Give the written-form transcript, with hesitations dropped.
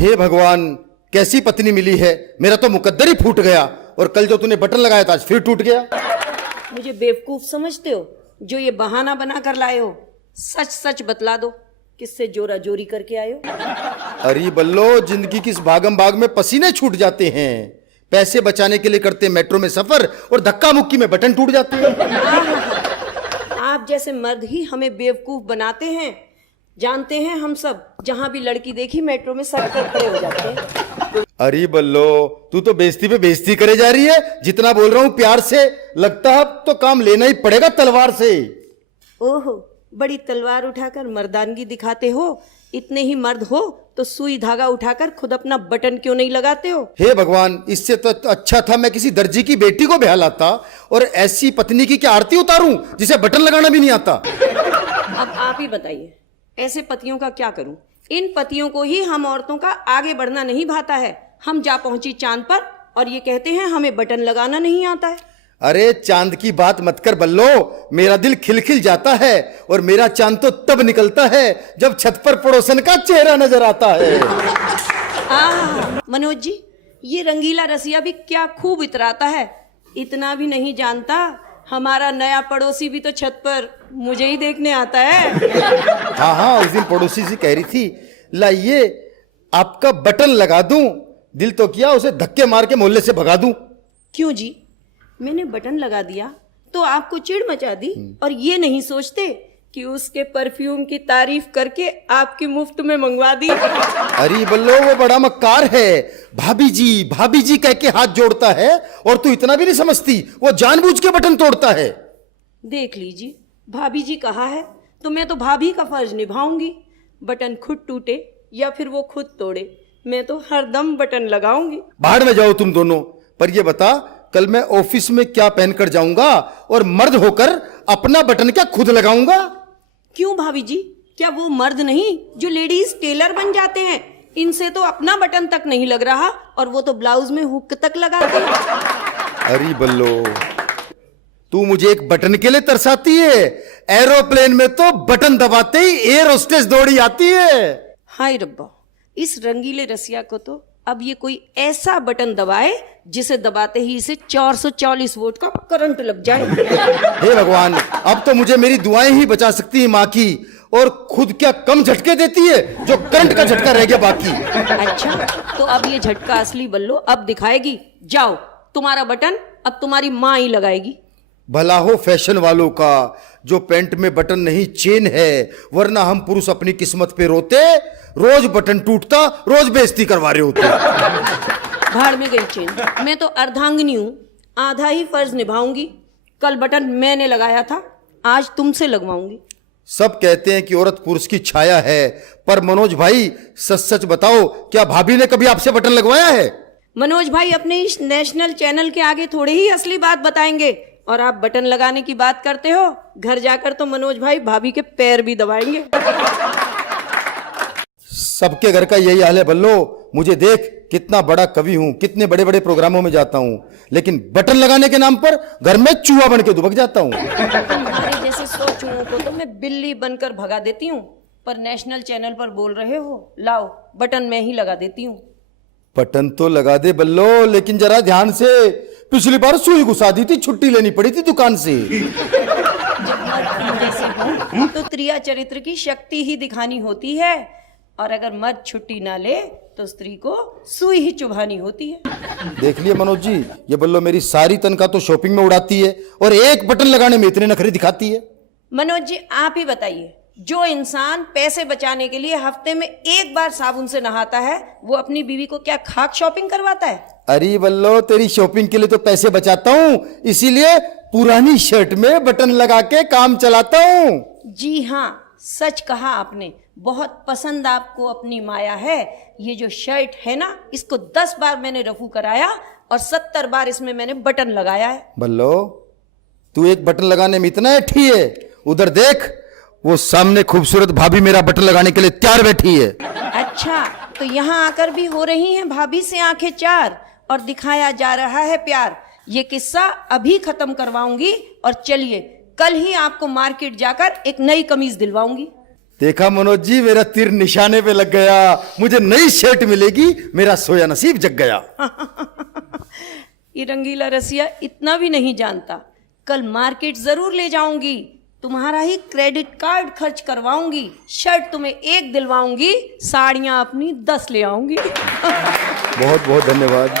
हे भगवान, कैसी पत्नी मिली है। मेरा तो मुकद्दर ही फूट गया, और कल जो तूने बटन लगाया था आज फिर टूट गया। मुझे बेवकूफ समझते हो जो ये बहाना बना कर लाए हो? सच सच बतला दो, किससे जोरा जोरी करके आए हो? अरे बल्लो, जिंदगी की इस भागम भाग में पसीने छूट जाते हैं। पैसे बचाने के लिए करते मेट्रो में सफर, और धक्का मुक्की में बटन टूट जाते हैं। आप जैसे मर्द ही हमें बेवकूफ बनाते हैं। जानते हैं हम सब, जहां भी लड़की देखी मेट्रो में सर पर खड़े हो जाते हैं। अरे बल्लो, तू तो बेइज्जती पे बेइज्जती करे जा रही है। जितना बोल रहा हूं प्यार से, लगता है अब तो काम लेना ही पड़ेगा तलवार से। ओहो, बड़ी तलवार उठाकर मर्दानगी दिखाते हो। इतने ही मर्द हो तो सुई धागा उठाकर खुद अपना बटन क्यों नहीं लगाते हो? हे भगवान, इससे तो अच्छा था मैं किसी दर्जी की बेटी को ब्याह लाता, और ऐसी पत्नी की क्या आरती उतारूं जिसे बटन लगाना भी नहीं आता। अब आप ही बताइए, ऐसे पतियों का क्या करूं? इन पतियों को ही हम औरतों का आगे बढ़ना नहीं भाता है। हम जा पहुंची चांद पर और ये कहते हैं हमें बटन लगाना नहीं आता है। अरे चांद की बात मत कर बल्लो, मेरा दिल खिलखिल जाता है, और मेरा चांद तो तब निकलता है जब छत पर पड़ोसन का चेहरा नजर आता है। मनोज जी, ये रंगीला रसिया भी क्या खूब इतराता है। इतना भी नहीं जानता, हमारा नया पड़ोसी भी तो छत पर मुझे ही देखने आता है। हाँ हाँ, उस दिन पड़ोसी से कह रही थी, लाइए आपका बटन लगा दूं। दिल तो किया उसे धक्के मार के मोहल्ले से भगा दूं। क्यों जी, मैंने बटन लगा दिया तो आपको चिढ़ मचा दी, और ये नहीं सोचते कि उसके परफ्यूम की तारीफ करके आपकी मुफ्त में मंगवा दी। अरे बल्लो, वो बड़ा मक्कार है। भाभी जी कह के हाथ जोड़ता है, और तू इतना भी नहीं समझती, वो जानबूझ के बटन तोड़ता है। देख लीजिए, भाभी जी कहा है तो मैं तो भाभी का फर्ज निभाऊंगी। बटन खुद टूटे या फिर वो खुद तोड़े, मैं तो हरदम बटन लगाऊंगी। बाहर में जाओ तुम दोनों। पर ये बता, कल मैं ऑफिस में क्या पहनकर जाऊंगा, और मर्द होकर अपना बटन क्या खुद लगाऊंगा? क्यों भाभी जी, क्या वो मर्द नहीं जो लेडीज टेलर बन जाते हैं? इनसे तो अपना बटन तक नहीं लग रहा, और वो तो ब्लाउज में हुक तक लगाते हैं। अरे बल्लो, तू मुझे एक बटन के लिए तरसाती है। एरोप्लेन में तो बटन दबाते ही एयर होस्टेस दौड़ी आती है। हाय रब्बा, इस रंगीले रसिया को तो अब ये कोई ऐसा बटन दबाए जिसे दबाते ही इसे 440 वोल्ट का करंट लग जाए। हे भगवान, अब तो मुझे मेरी दुआएं ही बचा सकती है माँ की, और खुद क्या कम झटके देती है जो करंट का झटका रह गया बाकी। अच्छा, तो अब ये झटका असली बल्लो अब दिखाएगी। जाओ, तुम्हारा बटन अब तुम्हारी माँ ही लगाएगी। भला हो फैशन वालों का, जो पैंट में बटन नहीं चेन है, वरना हम पुरुष अपनी किस्मत पे रोते। रोज बटन टूटता, रोज बेइज्जती करवा रहे होते। भाड़ में गई चेन, मैं तो अर्धांगिनी हूँ, आधा ही फर्ज निभाऊंगी। कल बटन मैंने लगाया था, आज तुमसे लगवाऊंगी। सब कहते हैं कि औरत पुरुष की छाया है, पर मनोज भाई सच सच बताओ, क्या भाभी ने कभी आपसे बटन लगवाया है? मनोज भाई अपने इस नेशनल चैनल के आगे थोड़ी ही असली बात बताएंगे, और आप बटन लगाने की बात करते हो। घर जाकर तो मनोज भाई भाभी के पैर भी दबाएंगे। सबके घर का यही हाल है बल्लो। मुझे देख, कितना बड़ा कवि हूं, कितने बड़े बड़े प्रोग्रामों में जाता हूं, लेकिन बटन लगाने के नाम पर घर में चूहा बन के दुबक जाता हूं। तुम्हारे जैसे 100 चूहों को तो मैं बिल्ली बनकर भगा देती हूँ, पर नेशनल चैनल पर बोल रहे हो, लाओ बटन मैं ही लगा देती हूँ। बटन तो लगा दे बल्लो, लेकिन जरा ध्यान से। पिछली बार सुई घुसा दी थी, छुट्टी लेनी पड़ी थी दुकान से। जब मर्द तुम जैसे हो तो त्रिया चरित्र की शक्ति ही दिखानी होती है, और अगर मर्द छुट्टी ना ले तो स्त्री को सुई ही चुभानी होती है। देख लिया मनोज जी, ये बल्लो मेरी सारी तनख्वाह तो शॉपिंग में उड़ाती है, और एक बटन लगाने में इतने नखरे दिखाती है। मनोज जी, आप ही बताइए, जो इंसान पैसे बचाने के लिए हफ्ते में एक बार साबुन से नहाता है, वो अपनी बीवी को क्या खाक शॉपिंग करवाता है? अरे बल्लो, तेरी शॉपिंग के लिए तो पैसे बचाता हूँ, इसीलिए पुरानी शर्ट में बटन लगा के काम चलाता हूँ। जी हाँ, सच कहा आपने। बहुत पसंद आपको अपनी माया है। ये जो शर्ट है ना, इसको 10 बार मैंने रफू कराया, और 70 बार इसमें मैंने बटन लगाया है। बल्लो, तू एक बटन लगाने में इतना अठी है? उधर देख, वो सामने खूबसूरत भाभी मेरा बटन लगाने के लिए तैयार बैठी है। अच्छा, तो यहाँ आकर भी हो रही हैं भाभी से आंखें चार, और दिखाया जा रहा है प्यार। ये किस्सा अभी खत्म करवाऊंगी, और चलिए कल ही आपको मार्केट जाकर एक नई कमीज दिलवाऊंगी। देखा मनोज जी, मेरा तीर निशाने पे लग गया। मुझे नई शर्ट मिलेगी, मेरा सोया नसीब जग गया। ये रंगीला रसिया इतना भी नहीं जानता। कल मार्केट जरूर ले जाऊंगी, तुम्हारा ही क्रेडिट कार्ड खर्च करवाऊंगी, शर्ट तुम्हें 1 दिलवाऊंगी, साड़ियां अपनी 10 ले आऊंगी। बहुत बहुत धन्यवाद।